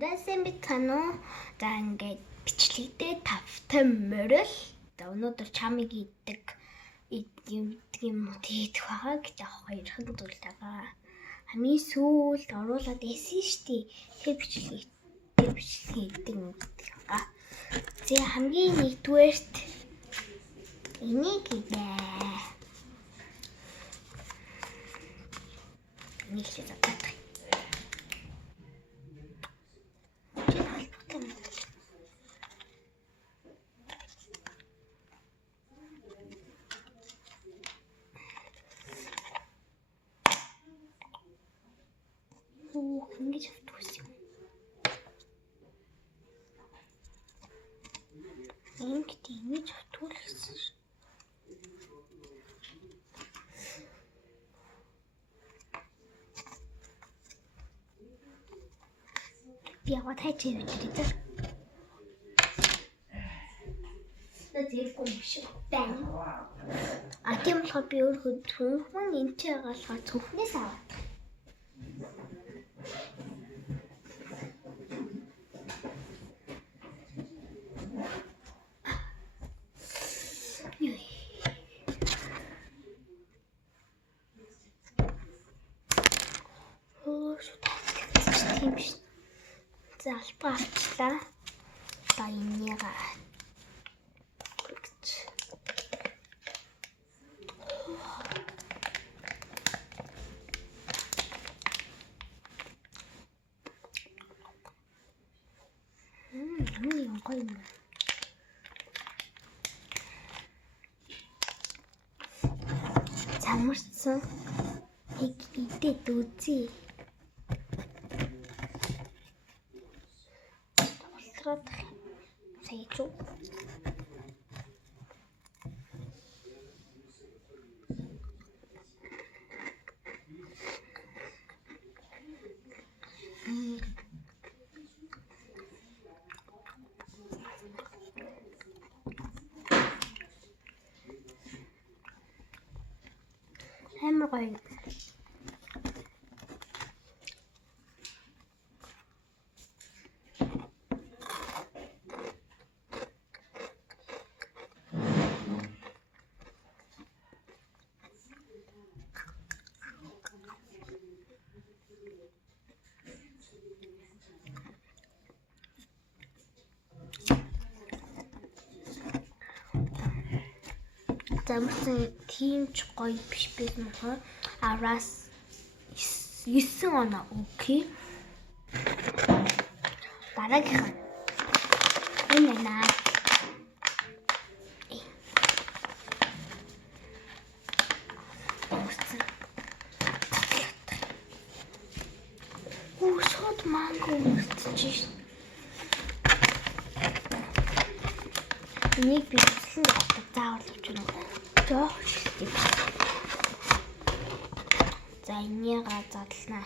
Дэсэн битано за ингээд бичлэгдээ тавтай морил. За өнөөдөр чамыг идэх юм тийдэх байгаа гэдэг хоёрхан зүйл байгаа. Хамгийн сүүлд оруулаад эсэн штий. Тэр бичлэг идэг юм байгаа. За хамгийн нэгдүгээрт энийг идээ. Энийг л задаа. Ингэж авчихсан. Ингэж авчихсан. Би яваад хайж явчихлаа. Зэрэг юм шиг байна. Тийм болохоор би өөрөө зөвхөн энэ ч яагаад зөвхнээс аваад. За албаа авчлаа. За энийг гоё юм. Замарсан идээд үзье. Sayıcı. Hem koyun. Замарсан тийм ч гоё биш байх нь араас 9 оноо окей. Дараагийнх энэ наа. Шууд манго үрдэж шин. Энийг би хэлсэн заавал авчихна. За энийг задлана.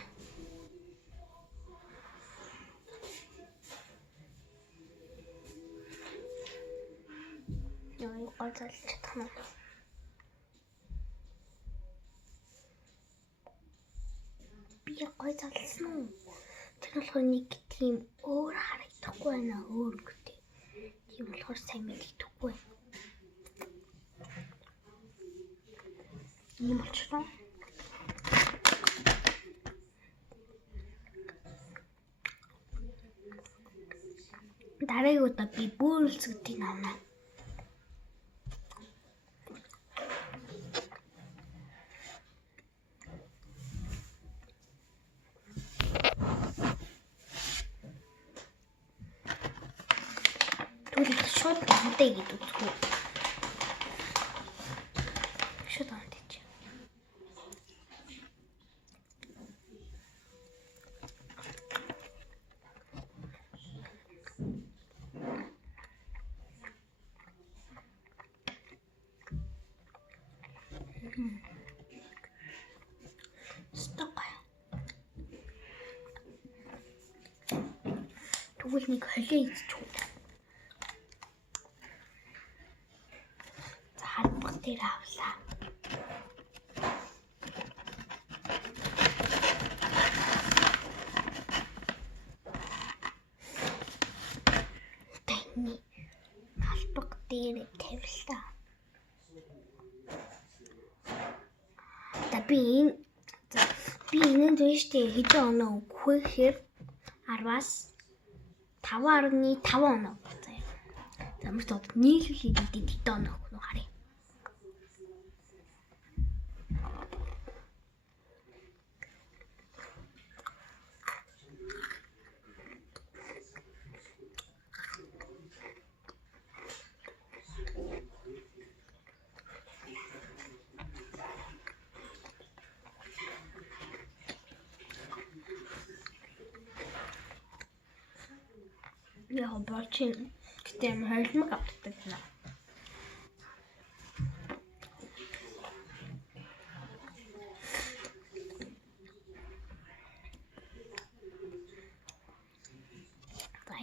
Яа, гой залж тана. Би гой залсан уу? Тэр болохоор нэг тийм өөр харагдахгүй байна өөр гэдэг. Тийм болохоор сайн мэддэггүй. Ийм болчихлоо. Дараагийн удаа би бүр үлсгдгийг авна. Түлхэл шууд хантай гэдэг үзгүй. Шууд хантай. Сток. Тэгвэл нэг холио идчихв. За халбах дээр авлаа. Миний албаг дээр тавилаа. Би энэ дэвштэй хэдэн оноо өгөх вэ гэхээр 10-аас 5.5 оноо заяа. Замд нийлүүлээд хэдэн оноо өгөх нь харъя. Я бачин гэтэм хайлмаг авдаг наа.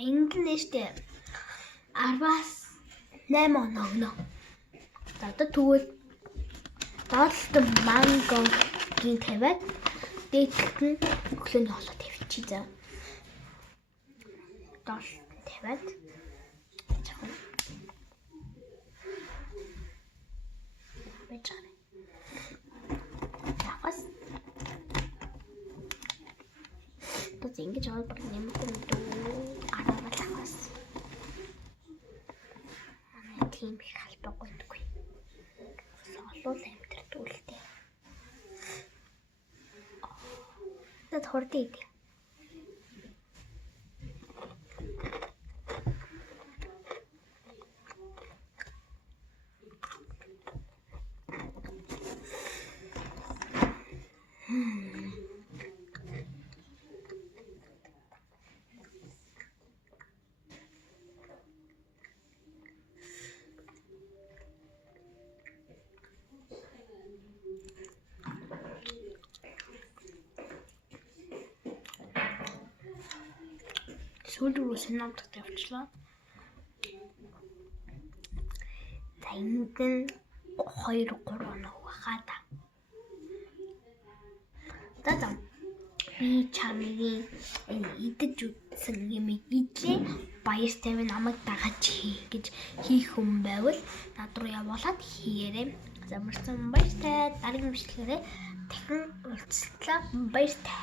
Инглиштэй 10-аас 8 оноо өгнө. За одоо тэгвэл доолтон мангогийн тавиад дээдлэлт нь өглөөний хоолой тавьчих за. Доолтон тавиад жоохон вечерэ. Яхас. Тут ингэж аваад баг нэмэхгүй дүү. Араагалахаас. Тийм их халбаггүй дгүй. Солол амтрдаг үлдээ. Тэд хордыг. Сүүлрүү синамтаг тавьчлаа. За энд нь 2-3 оноо хаа та. За би чамгийн идэж үзсэн юм ижлээ баяртай намайг дагаж гэж хийх хүн байвал над руу явуулаад хийгээрэй. Замарсан баяртай дараагийн бичлэгээрээ дахин уулзлаа баяртай.